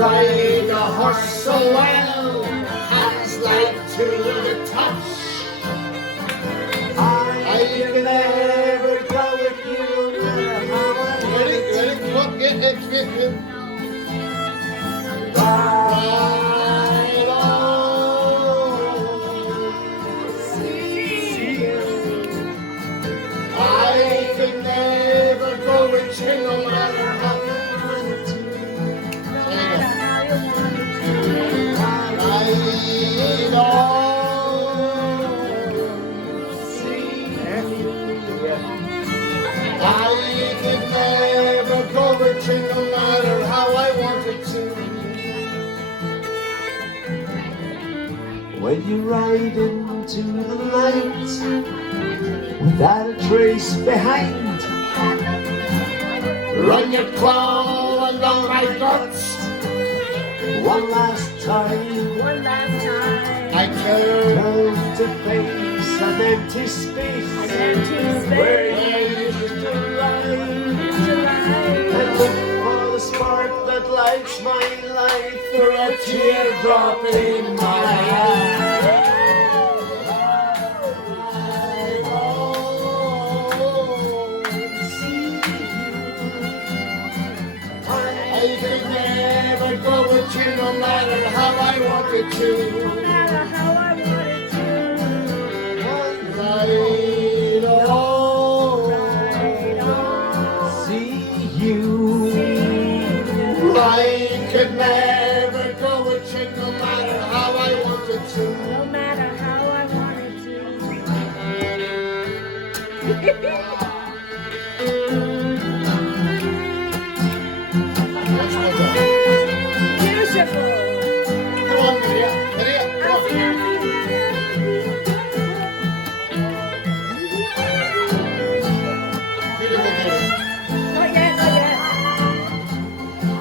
ride a horse so well, hands like to the touch. I can never go with you. Ready? Look, get. Ride on, see you. I can never go with you no matter how you want to. Ride on, see you. I can never go with you no matter how I wanted to. When you ride into the light without a trace behind, run your claw along my guts one last time. I turn to face an empty space where you used to ride, and look for the spark that lights my life, for a teardrop in my eye. I could never go with you no matter how I wanted to. Ride on, see you. I could never go with you no matter how I wanted to. Beautiful. Come on, Maria. Come on. Not yet.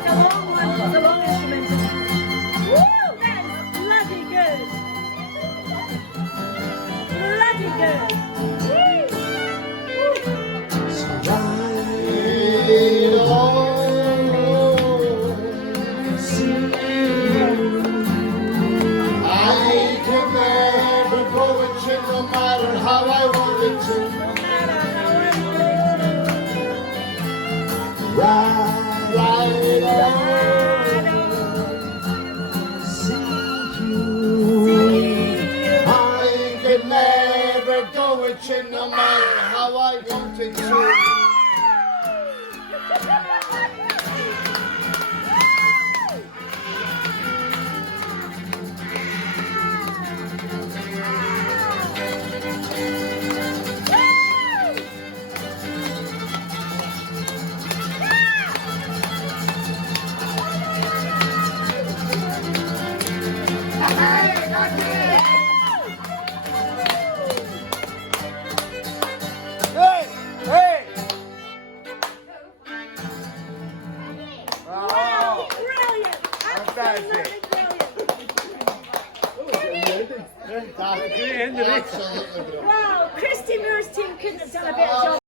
The long one, the long instrument. Woo! That is bloody good. Bloody good. Ride on, see you. I can never go with you no matter how I wanted to. Ride on, see you. I could never go with you no matter how I wanted to. Hey! Wow, brilliant! Fantastic. Wow, Christy Moore's team couldn't have done a better job.